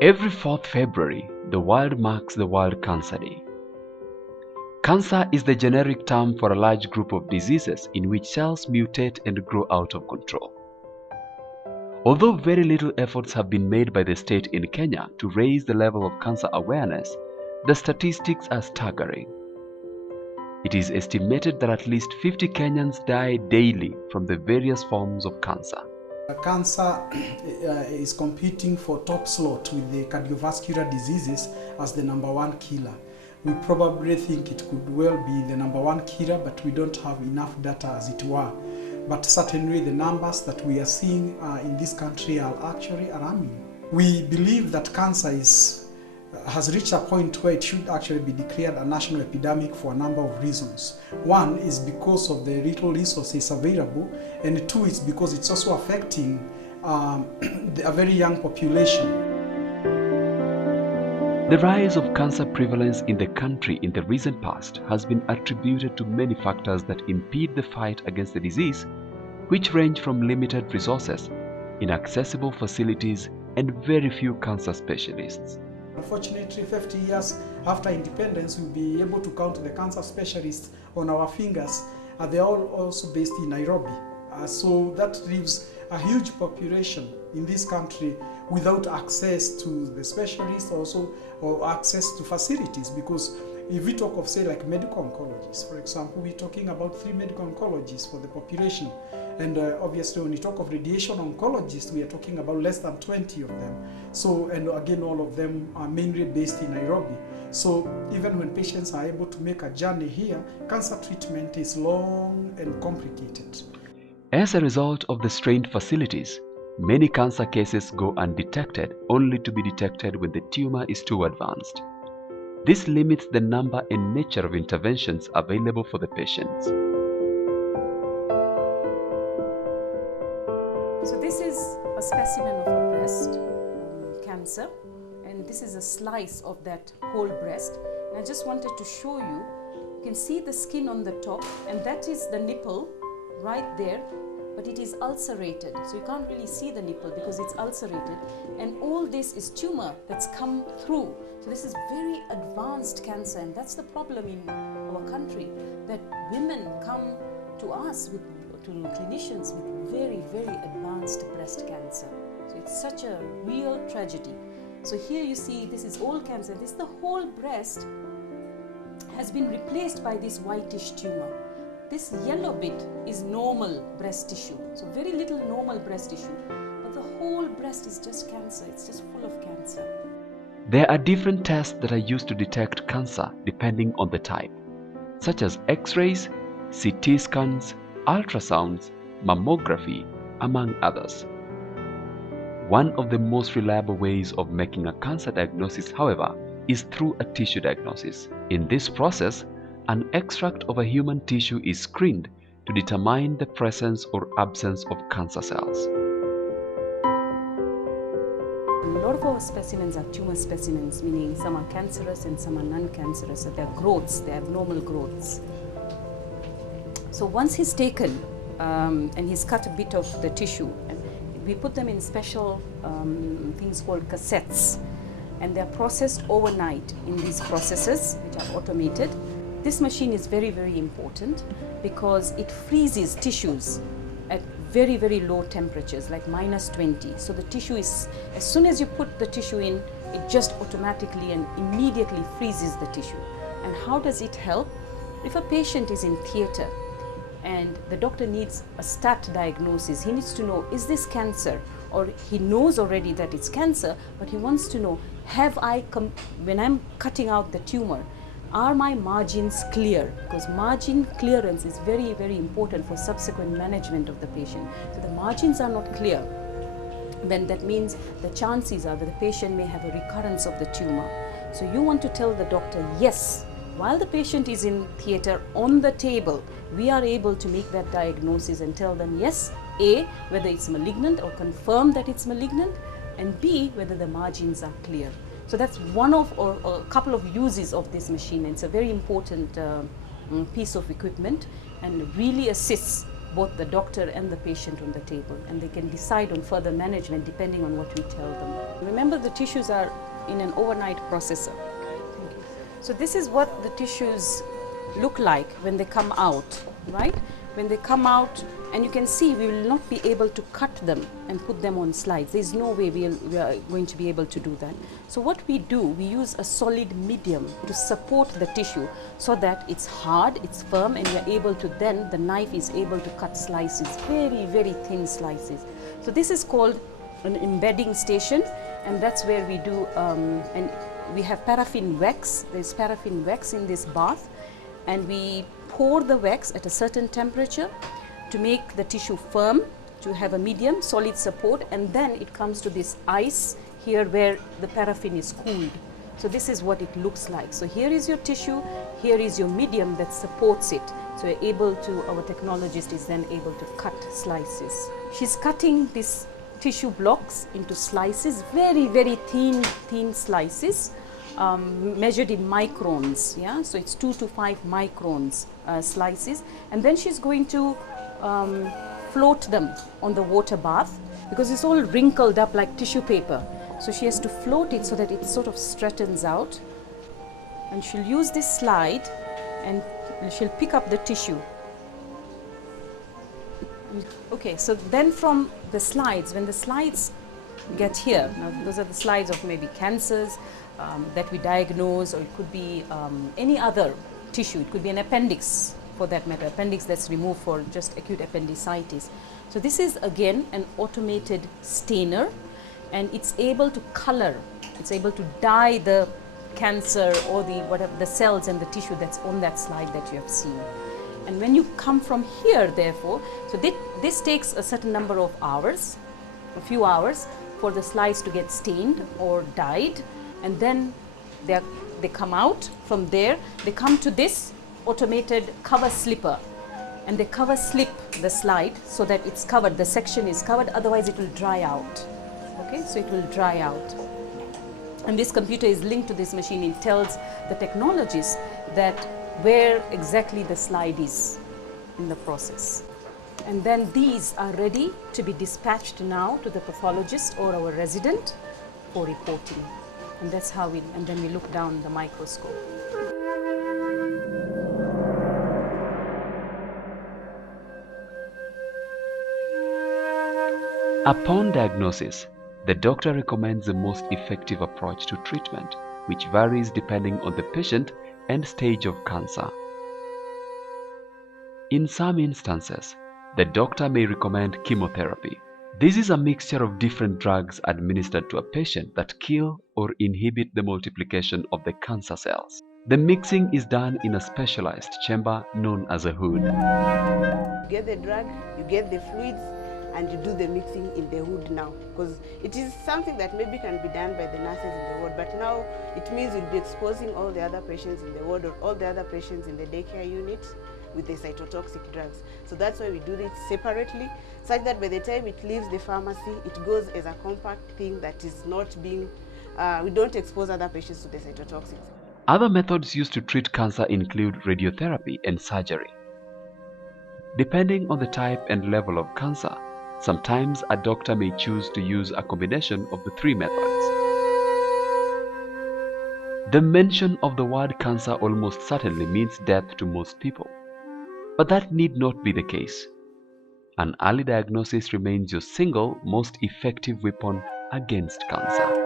Every 4th February, the world marks the World Cancer Day. Cancer is the generic term for a large group of diseases in which cells mutate and grow out of control. Although very little efforts have been made by the state in Kenya to raise the level of cancer awareness, the statistics are staggering. It is estimated that at least 50 Kenyans die daily from the various forms of cancer. Cancer is competing for top slot with the cardiovascular diseases as the #1 killer. We probably think it could well be the #1 killer, but we don't have enough data as it were. But certainly the numbers that we are seeing in this country are actually alarming. We believe that cancer has reached a point where it should actually be declared a national epidemic for a number of reasons. One is because of the little resources available, and two is because it's also affecting a very young population. The rise of cancer prevalence in the country in the recent past has been attributed to many factors that impede the fight against the disease, which range from limited resources, inaccessible facilities, and very few cancer specialists. Unfortunately, 50 years after independence, we'll be able to count the cancer specialists on our fingers. They're all also based in Nairobi. So that leaves a huge population in this country without access to the specialists also, or access to facilities, because if we talk of, say, like medical oncologists, for example, we're talking about 3 medical oncologists for the population. And obviously, when you talk of radiation oncologists, we are talking about less than 20 of them. So, and again, all of them are mainly based in Nairobi. So even when patients are able to make a journey here, cancer treatment is long and complicated. As a result of the strained facilities, many cancer cases go undetected, only to be detected when the tumor is too advanced. This limits the number and nature of interventions available for the patients. So this is a specimen of a breast cancer, and this is a slice of that whole breast. And I just wanted to show you, you can see the skin on the top, and that is the nipple right there, but it is ulcerated. So you can't really see the nipple because it's ulcerated. And all this is tumor that's come through. So this is very advanced cancer, and that's the problem in our country, that women come to us, to clinicians with very, very advanced breast cancer. So it's such a real tragedy. So here you see this is all cancer. This, the whole breast has been replaced by this whitish tumor. This yellow bit is normal breast tissue, so very little normal breast tissue, but the whole breast is just cancer. It's just full of cancer. There are different tests that are used to detect cancer depending on the type, such as X-rays, CT scans, ultrasounds, mammography, among others. One of the most reliable ways of making a cancer diagnosis, however, is through a tissue diagnosis. In this process, an extract of a human tissue is screened to determine the presence or absence of cancer cells. A lot of our specimens are tumor specimens, meaning some are cancerous and some are non-cancerous. So they're growths, they're abnormal growths. So once he's taken and he's cut a bit of the tissue, and we put them in special things called cassettes, and they're processed overnight in these processes, which are automated. This machine is very, very important because it freezes tissues at very, very low temperatures, like -20. So the tissue is, as soon as you put the tissue in, it just automatically and immediately freezes the tissue. And how does it help? If a patient is in theater and the doctor needs a stat diagnosis, he needs to know, is this cancer? Or he knows already that it's cancer, but he wants to know, when I'm cutting out the tumor, are my margins clear? Because margin clearance is very, very important for subsequent management of the patient. So the margins are not clear, then that means the chances are that the patient may have a recurrence of the tumor. So you want to tell the doctor, yes, while the patient is in theater on the table, we are able to make that diagnosis and tell them, yes, A, whether it's malignant or confirm that it's malignant, and B, whether the margins are clear. So that's one of a couple of uses of this machine. It's a very important piece of equipment and really assists both the doctor and the patient on the table, and they can decide on further management depending on what we tell them. Remember, the tissues are in an overnight processor. So this is what the tissues look like when they come out, right? When they come out, and you can see we will not be able to cut them and put them on slides. There's no way we are going to be able to do that. So what we do, we use a solid medium to support the tissue so that it's hard, it's firm, and you're able to then, the knife is able to cut slices, very, very thin slices. So this is called an embedding station, and that's where we do, and we have paraffin wax. There's paraffin wax in this bath, and we pour the wax at a certain temperature to make the tissue firm, to have a medium solid support, and then it comes to this ice here where the paraffin is cooled. So this is what it looks like. So here is your tissue, here is your medium that supports it. So you're able to, our technologist is then able to cut slices. She's cutting these tissue blocks into slices, very, very thin slices, measured in microns, yeah? So it's 2 to 5 microns slices, and then she's going to float them on the water bath because it's all wrinkled up like tissue paper. So she has to float it so that it sort of straightens out, and she'll use this slide and she'll pick up the tissue. Okay, so then from the slides, when the slides get here, now those are the slides of maybe cancers that we diagnose, or it could be any other tissue, it could be an appendix for that matter, appendix that's removed for just acute appendicitis. So this is again an automated stainer, and it's able to color, it's able to dye the cancer or the whatever the cells and the tissue that's on that slide that you have seen. And when you come from here, therefore, so this takes a certain number of hours, a few hours, for the slides to get stained or dyed, and then they come out from there, they come to this automated cover slipper, and they cover slip the slide so that it's covered, the section is covered, otherwise it will dry out. Okay, so it will dry out. And this computer is linked to this machine. It tells the technologist that where exactly the slide is in the process. And then these are ready to be dispatched now to the pathologist or our resident for reporting. And that's how and then we look down the microscope. Upon diagnosis, the doctor recommends the most effective approach to treatment, which varies depending on the patient and stage of cancer. In some instances, the doctor may recommend chemotherapy. This is a mixture of different drugs administered to a patient that kill or inhibit the multiplication of the cancer cells. The mixing is done in a specialized chamber known as a hood. You get the drug, you get the fluids, and you do the mixing in the hood now, because it is something that maybe can be done by the nurses in the ward, but now it means you'll be exposing all the other patients in the ward or all the other patients in the daycare unit with the cytotoxic drugs. So that's why we do it separately, such that by the time it leaves the pharmacy, it goes as a compact thing that is not being, we don't expose other patients to the cytotoxics. Other methods used to treat cancer include radiotherapy and surgery. Depending on the type and level of cancer, sometimes a doctor may choose to use a combination of the three methods. The mention of the word cancer almost certainly means death to most people, but that need not be the case. An early diagnosis remains your single most effective weapon against cancer.